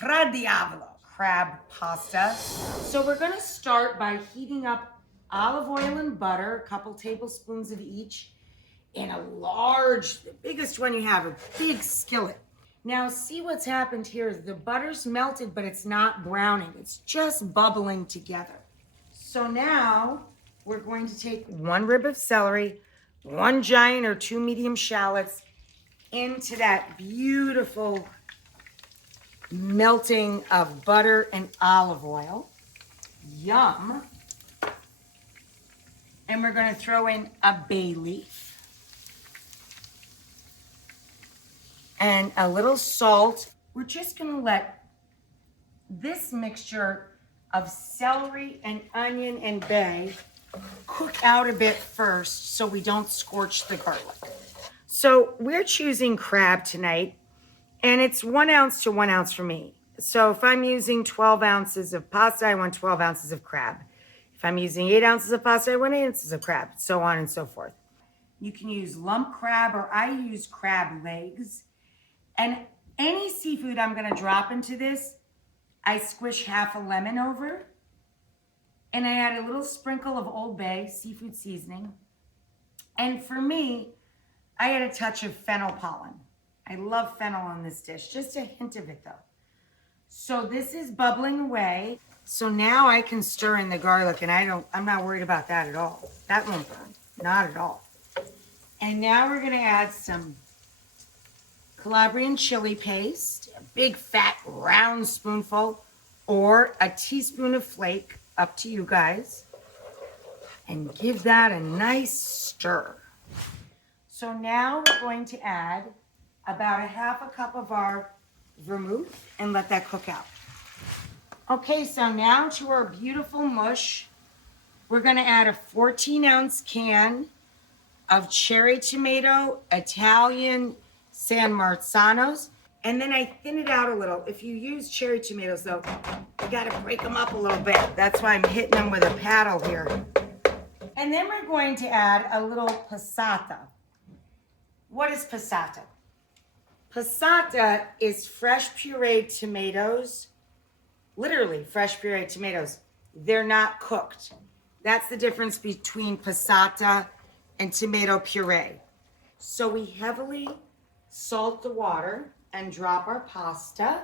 Fra Diavolo crab pasta. So we're gonna start by heating up olive oil and butter, a couple tablespoons of each, in a large, the biggest one you have, a big skillet. Now see what's happened here. The butter's melted, but it's not browning. It's just bubbling together. So now we're going to take 1 rib of celery, 1 giant or 2 medium shallots into that beautiful melting of butter and olive oil. Yum. And we're going to throw in a bay leaf and a little salt. We're just going to let this mixture of celery and onion and bay cook out a bit first so we don't scorch the garlic. So we're choosing crab tonight, and it's 1 ounce to 1 ounce for me. So if I'm using 12 ounces of pasta, I want 12 ounces of crab. If I'm using 8 ounces of pasta, I want 8 ounces of crab, so on and so forth. You can use lump crab, or I use crab legs. And any seafood I'm gonna drop into this, I squish half a lemon over, and I add a little sprinkle of Old Bay seafood seasoning. And for me, I add a touch of fennel pollen. I love fennel on this dish, just a hint of it though. So this is bubbling away. So now I can stir in the garlic, and I'm not worried about that at all. That won't burn, not at all. And now we're gonna add some Calabrian chili paste, a big fat round spoonful, or a teaspoon of flake, up to you guys, and give that a nice stir. So now we're going to add about a half a cup of our vermouth and let that cook out. Okay, so now to our beautiful mush, we're gonna add a 14-ounce can of cherry tomato Italian San Marzanos, and then I thin it out a little. If you use cherry tomatoes though, you gotta break them up a little bit. That's why I'm hitting them with a paddle here. And then we're going to add a little passata. What is passata? Passata is fresh pureed tomatoes, literally fresh pureed tomatoes. They're not cooked. That's the difference between passata and tomato puree. So we heavily salt the water and drop our pasta.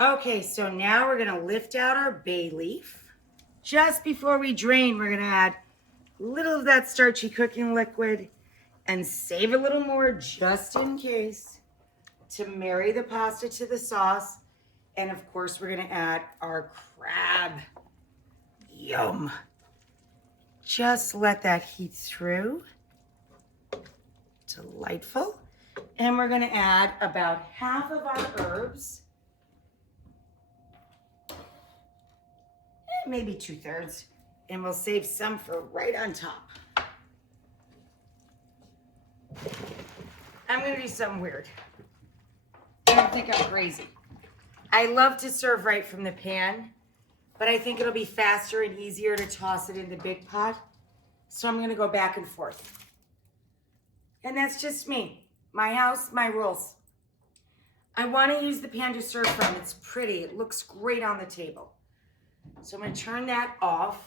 Okay, so now we're gonna lift out our bay leaf. Just before we drain, we're gonna add a little of that starchy cooking liquid and save a little more just in case to marry the pasta to the sauce. And of course, we're gonna add our crab. Yum. Just let that heat through. Delightful. And we're gonna add about half of our herbs. Maybe 2/3. And we'll save some for right on top. I'm gonna do something weird. I don't think I'm crazy. I love to serve right from the pan, but I think it'll be faster and easier to toss it in the big pot. So I'm gonna go back and forth. And that's just me. My house, my rules. I wanna use the pan to serve from. It's pretty, it looks great on the table. So I'm gonna turn that off.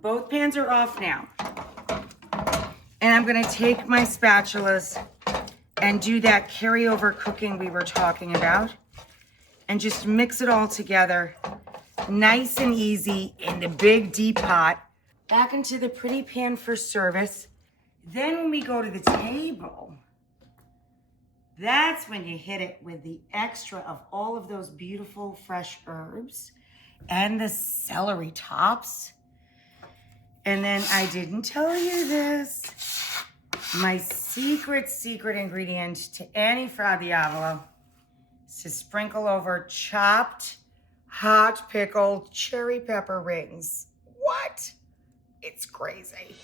Both pans are off now. And I'm gonna take my spatulas and do that carryover cooking we were talking about, and just mix it all together, nice and easy in the big deep pot, back into the pretty pan for service. Then when we go to the table, that's when you hit it with the extra of all of those beautiful fresh herbs and the celery tops. And then I didn't tell you this, my secret ingredient to any Fra Diavolo is to sprinkle over chopped, hot pickled cherry pepper rings. What? It's crazy.